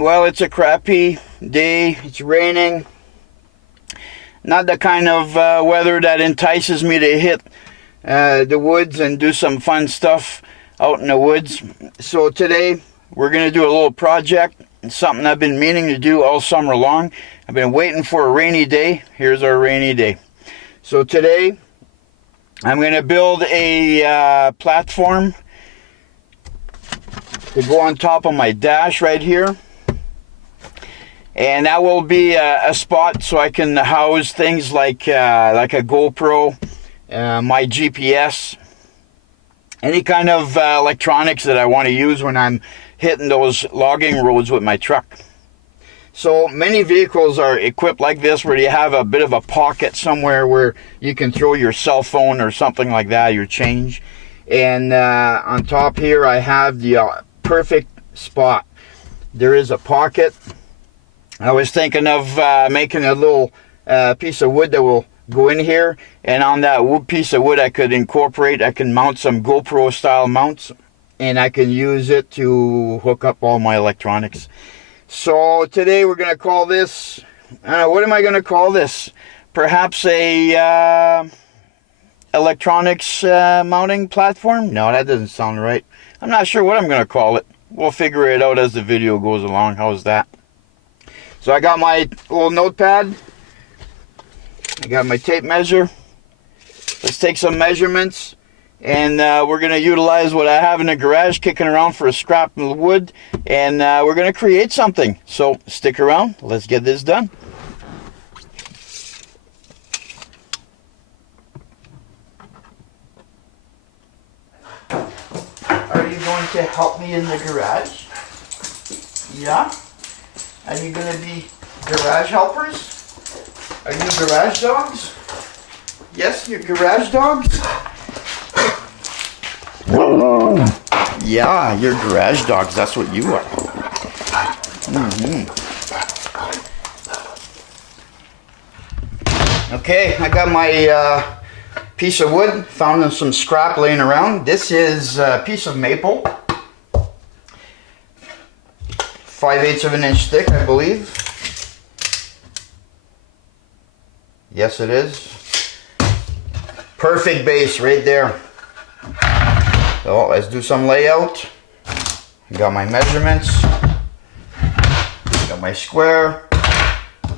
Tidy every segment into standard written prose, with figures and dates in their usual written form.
Well, it's a crappy day. It's raining. Not the kind of weather that entices me to hit the woods and do some fun stuff out in the woods. So today we're going to do a little project. It's something I've been meaning to do all summer long. I've been waiting for a rainy day. Here's our rainy day. So today I'm going to build a platform to go on top of my dash right here. And that will be a spot so I can house things like a GoPro, my GPS, any kind of electronics that I want to use when I'm hitting those logging roads with my truck. So many vehicles are equipped like this, where you have a bit of a pocket somewhere where you can throw your cell phone or something like that, your change. And on top here I have the perfect spot. There is a pocket. I was thinking of making a little piece of wood that will go in here, and on that piece of wood I can mount some GoPro style mounts, and I can use it to hook up all my electronics. So today we're going to call this, what am I going to call this? Perhaps a electronics mounting platform? No, that doesn't sound right. I'm not sure what I'm going to call it. We'll figure it out as the video goes along. How's that? So I got my little notepad. I got my tape measure. Let's take some measurements, and we're going to utilize what I have in the garage kicking around for a scrap of wood, and we're going to create something. So stick around. Let's get this done. Are you going to help me in the garage? Yeah? Are you going to be garage helpers? Are you garage dogs? Yes, you're garage dogs? Yeah, you're garage dogs. That's what you are. Okay, I got my piece of wood. Found some scrap laying around. This is a piece of maple. 5/8 of an inch thick, I believe. Yes, it is. Perfect base right there. So let's do some layout. Got my measurements. Got my square.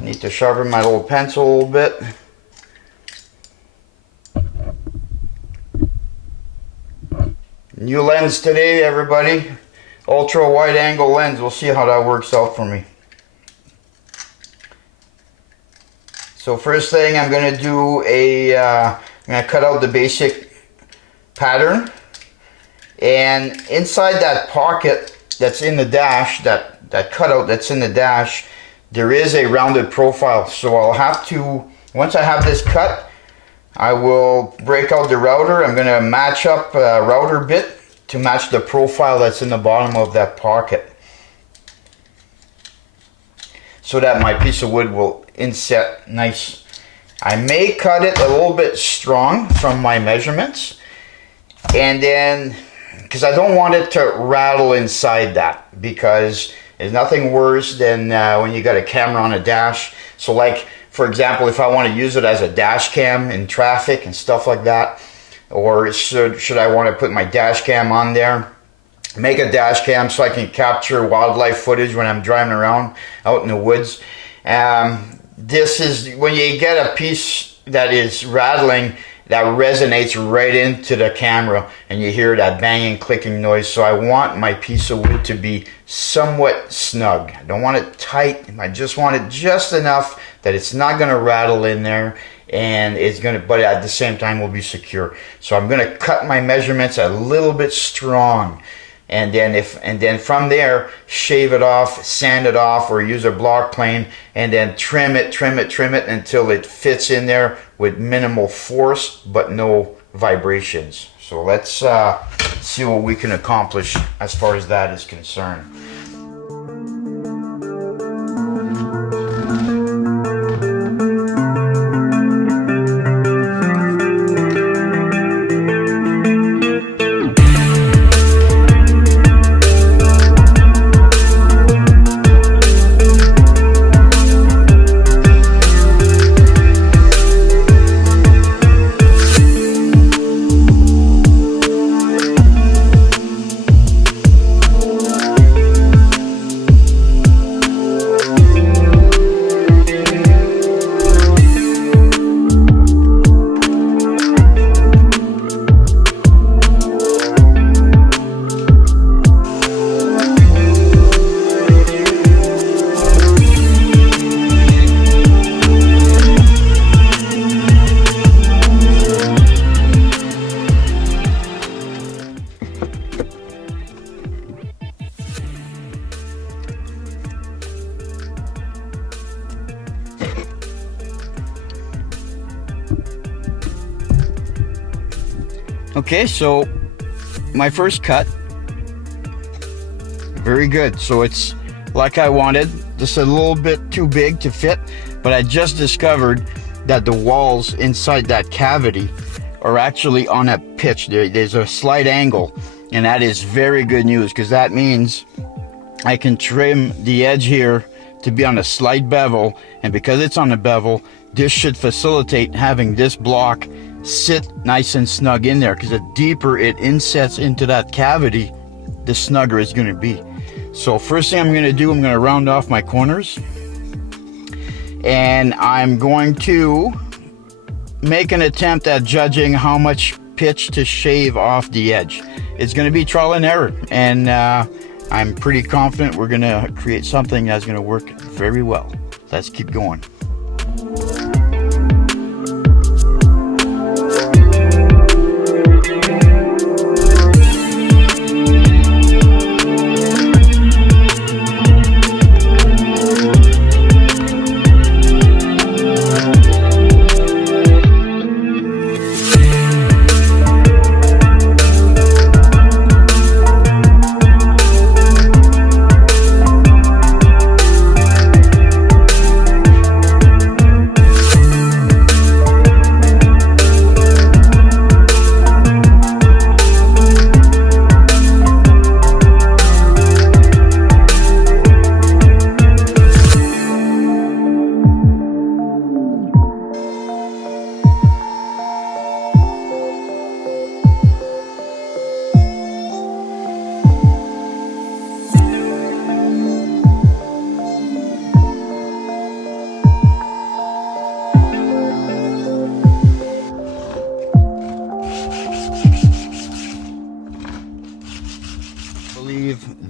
Need to sharpen my little pencil a little bit. New lens today, everybody. Ultra wide angle lens. We'll see how that works out for me. So first thing, I'm going to do I'm going to cut out the basic pattern, and inside that pocket that's in the dash, that cutout that's in the dash, there is a rounded profile. So I'll have to, once I have this cut, I will break out the router. I'm going to match up a router bit to match the profile that's in the bottom of that pocket, so that my piece of wood will inset nice. I may cut it a little bit strong from my measurements, and then, because I don't want it to rattle inside that, because there's nothing worse than when you got a camera on a dash. So like, for example, if I want to use it as a dash cam in traffic and stuff like that, or should I want to put my dash cam on there, make a dash cam so I can capture wildlife footage when I'm driving around out in the woods. This is, when you get a piece that is rattling, that resonates right into the camera, and you hear that banging, clicking noise. So I want my piece of wood to be somewhat snug. I don't want it tight. I just want it just enough that it's not going to rattle in there, and it's going to, but at the same time will be secure. So I'm going to cut my measurements a little bit strong, and then from there shave it off, sand it off, or use a block plane, and then trim it until it fits in there with minimal force but no vibrations. So let's see what we can accomplish as far as that is concerned. Okay, so my first cut, very good. So it's like I wanted, just a little bit too big to fit, but I just discovered that the walls inside that cavity are actually on a pitch. There's a slight angle, and that is very good news, because that means I can trim the edge here to be on a slight bevel, and because it's on a bevel, this should facilitate having this block sit nice and snug in there, because the deeper it insets into that cavity, the snugger it's going to be. So first thing I'm going to do, I'm going to round off my corners, and I'm going to make an attempt at judging how much pitch to shave off the edge. It's going to be trial and error, and I'm pretty confident we're going to create something that's going to work very well. Let's keep going.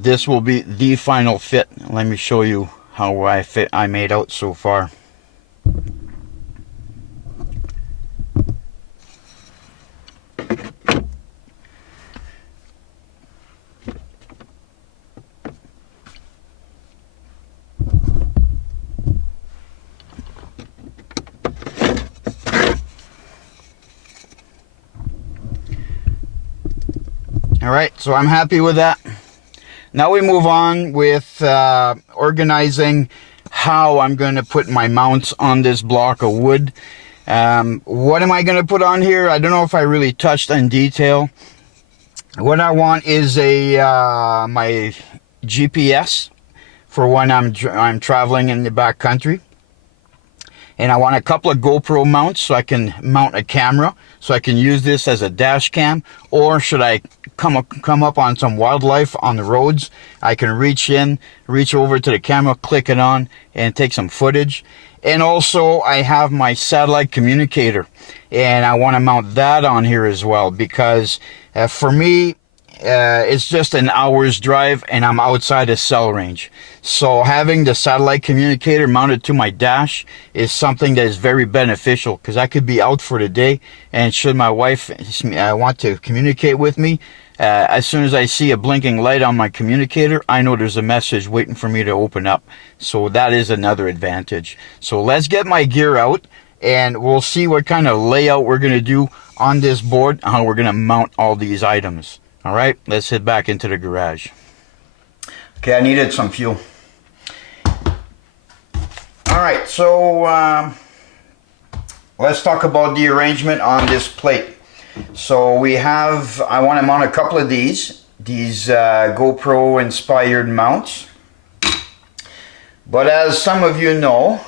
This will be the final fit. Let me show you how I made out so far. All right, so I'm happy with that. Now we move on with organizing how I'm going to put my mounts on this block of wood. What am I going to put on here? I don't know if I really touched in detail. What I want is my GPS for when I'm traveling in the back country. And I want a couple of GoPro mounts so I can mount a camera, so I can use this as a dash cam. Or should I come up on some wildlife on the roads, I can reach over to the camera, click it on, and take some footage. And also I have my satellite communicator, and I want to mount that on here as well, because for me, it's just an hour's drive and I'm outside of cell range. So having the satellite communicator mounted to my dash is something that is very beneficial, because I could be out for the day, and should my wife want to communicate with me, as soon as I see a blinking light on my communicator, I know there's a message waiting for me to open up. So that is another advantage. So let's get my gear out, and we'll see what kind of layout we're going to do on this board, how we're going to mount all these items. All right, let's head back into the garage. Okay, I needed some fuel. All right, so let's talk about the arrangement on this plate. So I want to mount a couple of these GoPro inspired mounts. But as some of you know,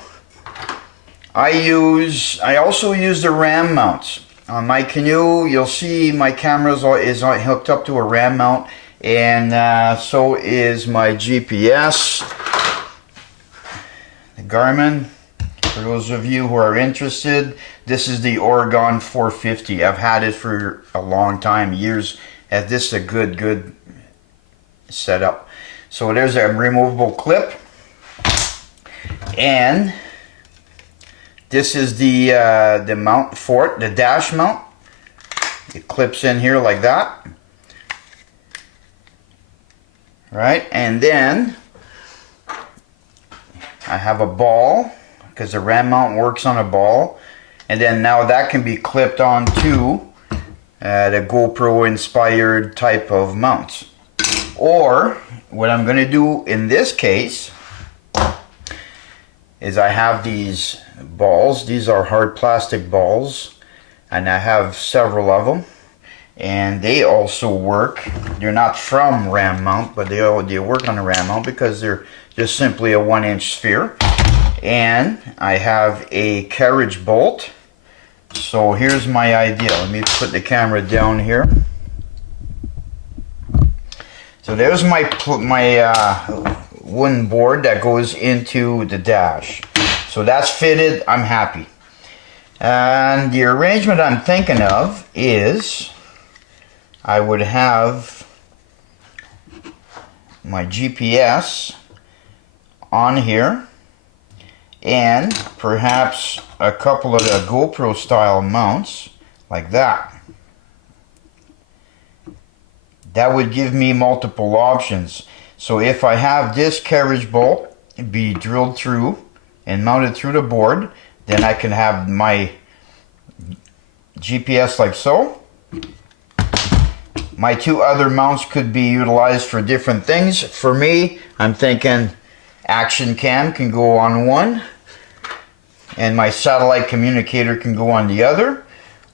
I also use the RAM mounts. On my canoe, you'll see my camera is hooked up to a RAM mount, and so is my GPS, the Garmin. For those of you who are interested, this is the Oregon 450. I've had it for a long time, years. This is a good setup. So there's a removable clip, and this is the mount for it, the dash mount. It clips in here like that. Right, and then I have a ball, because the RAM mount works on a ball. And then now that can be clipped onto the GoPro inspired type of mounts. Or what I'm going to do in this case is I have these balls. These are hard plastic balls, and I have several of them, and they also work. They're not from ram mount, but they work on a ram mount because they're just simply a 1-inch sphere. And I have a carriage bolt. So here's my idea. Let me put the camera down here. So there's my wooden board that goes into the dash. So that's fitted. I'm happy. And the arrangement I'm thinking of is I would have my GPS on here, and perhaps a couple of the GoPro style mounts like that. That would give me multiple options. So if I have this carriage bolt be drilled through and mounted through the board, then I can have my GPS like so. My two other mounts could be utilized for different things. For me, I'm thinking action cam can go on one, and my satellite communicator can go on the other,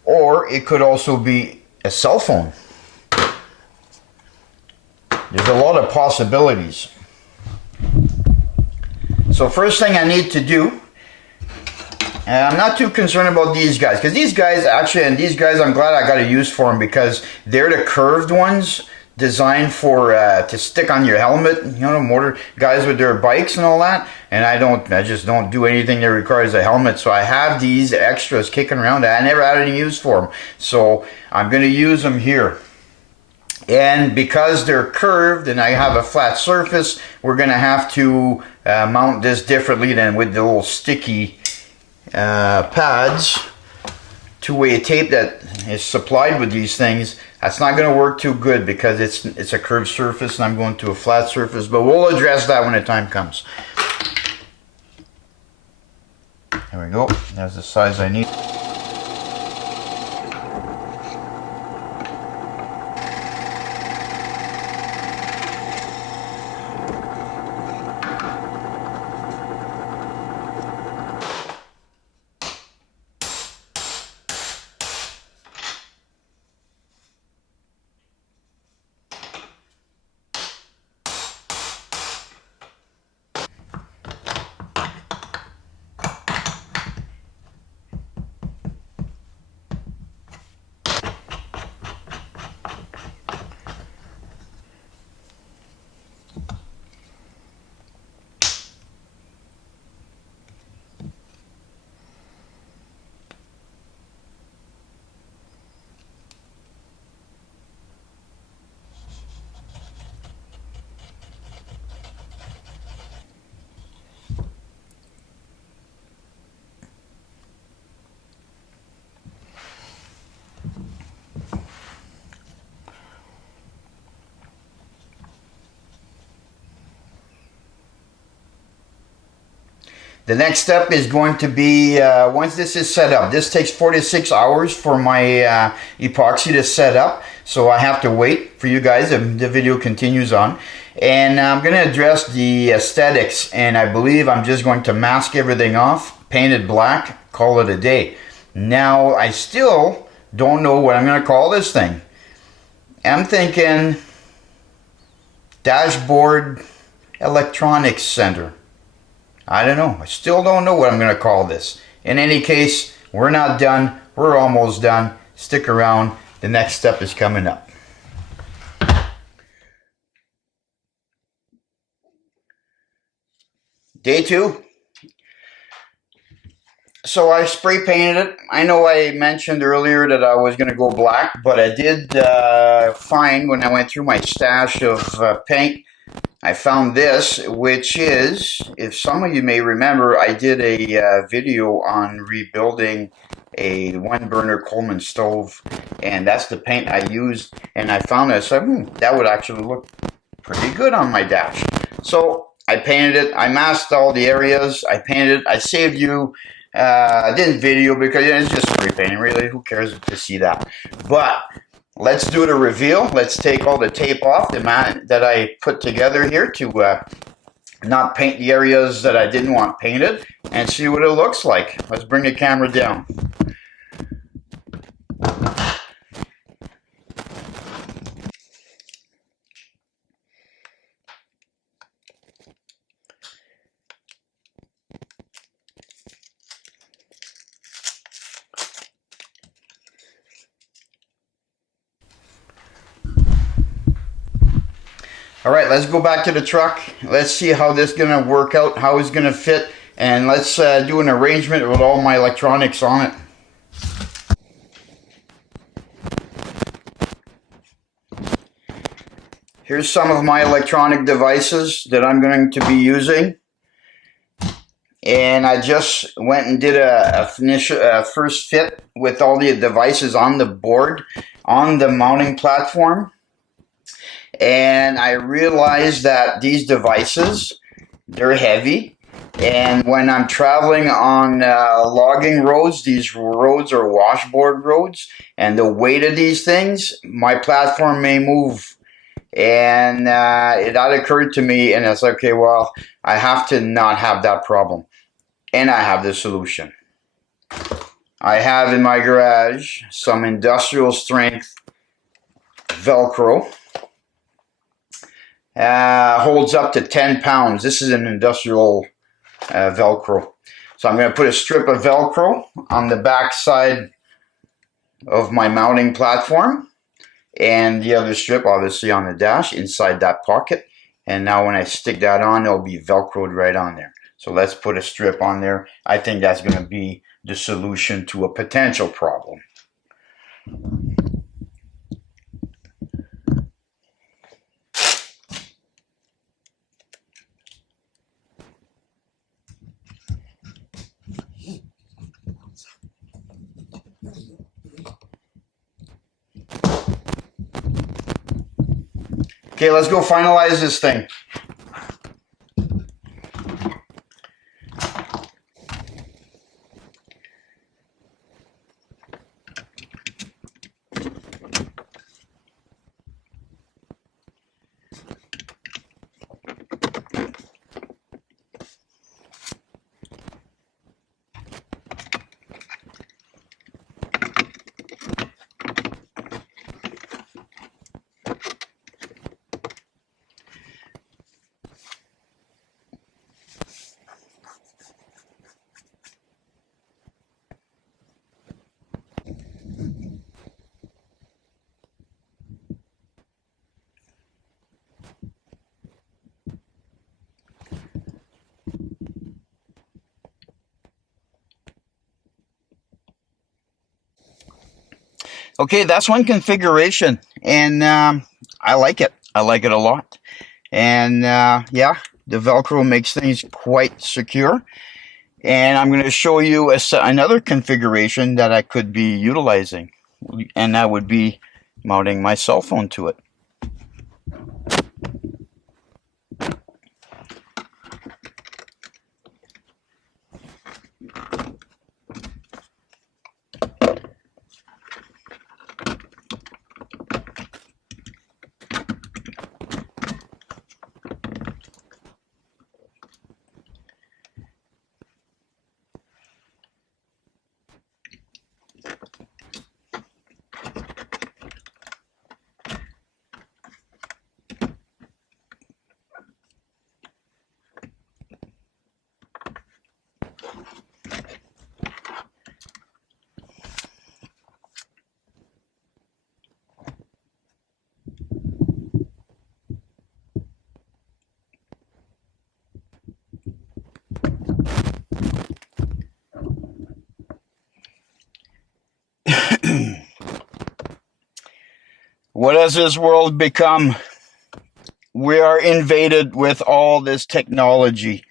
or it could also be a cell phone. There's a lot of possibilities. So first thing I need to do, and I'm not too concerned about these guys, because these guys actually, and these guys I'm glad I got a use for them, because they're the curved ones designed for to stick on your helmet, you know, motor guys with their bikes and all that. And I just don't do anything that requires a helmet, so I have these extras kicking around. I never had any use for them, so I'm going to use them here. And because they're curved and I have a flat surface, we're going to have to mount this differently than with the little sticky pads. Two-way tape that is supplied with these things, that's not going to work too good because it's a curved surface and I'm going to a flat surface, but we'll address that when the time comes. There we go. That's the size I need. The next step is going to be, once this is set up, this takes 4 to 6 hours for my epoxy to set up. So I have to wait for you guys. The video continues on. And I'm going to address the aesthetics. And I believe I'm just going to mask everything off, paint it black, call it a day. Now, I still don't know what I'm going to call this thing. I'm thinking Dashboard Electronics Center. I don't know. I still don't know what I'm going to call this. In any case, we're not done. We're almost done. Stick around. The next step is coming up. Day 2. So I spray painted it. I know I mentioned earlier that I was going to go black, but I did find when I went through my stash of paint, I found this, which is, if some of you may remember, I did a video on rebuilding a 1-burner Coleman stove, and that's the paint I used, and I found it. I said, that would actually look pretty good on my dash. So I painted it. I masked all the areas. I painted it. I saved you I didn't video because it's just spray painting. Really, who cares to see that? But let's do the reveal. Let's take all the tape off the mat that I put together here to not paint the areas that I didn't want painted and see what it looks like. Let's bring the camera down. All right, let's go back to the truck. Let's see how this is going to work out, how it's going to fit, and let's do an arrangement with all my electronics on it. Here's some of my electronic devices that I'm going to be using. And I just went and did a first fit with all the devices on the board, on the mounting platform. And I realized that these devices, they're heavy. And when I'm traveling on logging roads, these roads are washboard roads. And the weight of these things, my platform may move. And that occurred to me, and it's like, okay, well, I have to not have that problem. And I have the solution. I have in my garage some industrial strength Velcro. Holds up to 10 pounds. This is an industrial Velcro. So I'm going to put a strip of Velcro on the back side of my mounting platform. And the other strip, obviously, on the dash inside that pocket. And now when I stick that on, it'll be Velcroed right on there. So let's put a strip on there. I think that's going to be the solution to a potential problem. Okay, let's go finalize this thing. Okay, that's one configuration, and I like it. I like it a lot. And yeah, the Velcro makes things quite secure. And I'm going to show you another configuration that I could be utilizing, and that would be mounting my cell phone to it. What has this world become? We are invaded with all this technology,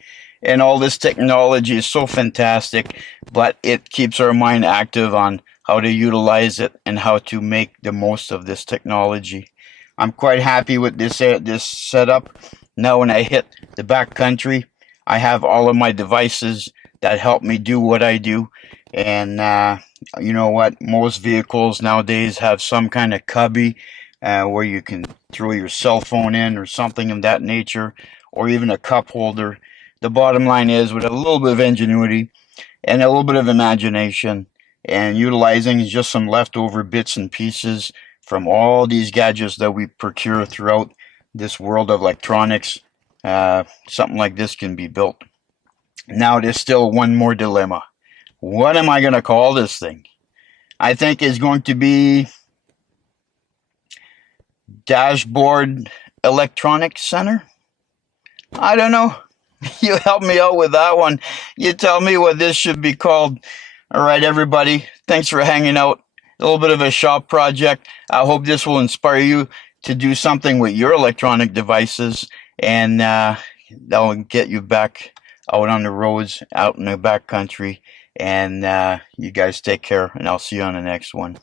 and all this technology is so fantastic, but it keeps our mind active on how to utilize it and how to make the most of this technology. I'm quite happy with this setup. Now when I hit the back country, I have all of my devices that help me do what I do. And you know what? Most vehicles nowadays have some kind of cubby where you can throw your cell phone in or something of that nature, or even a cup holder. The bottom line is, with a little bit of ingenuity and a little bit of imagination and utilizing just some leftover bits and pieces from all these gadgets that we procure throughout this world of electronics, something like this can be built. Now, there's still one more dilemma. What am I going to call this thing? I think it's going to be Dashboard Electronics Center. I don't know. You help me out with that one. You tell me what this should be called. All right, everybody. Thanks for hanging out. A little bit of a shop project. I hope this will inspire you to do something with your electronic devices, and that'll get you back out on the roads, out in the back country. And you guys take care, and I'll see you on the next one.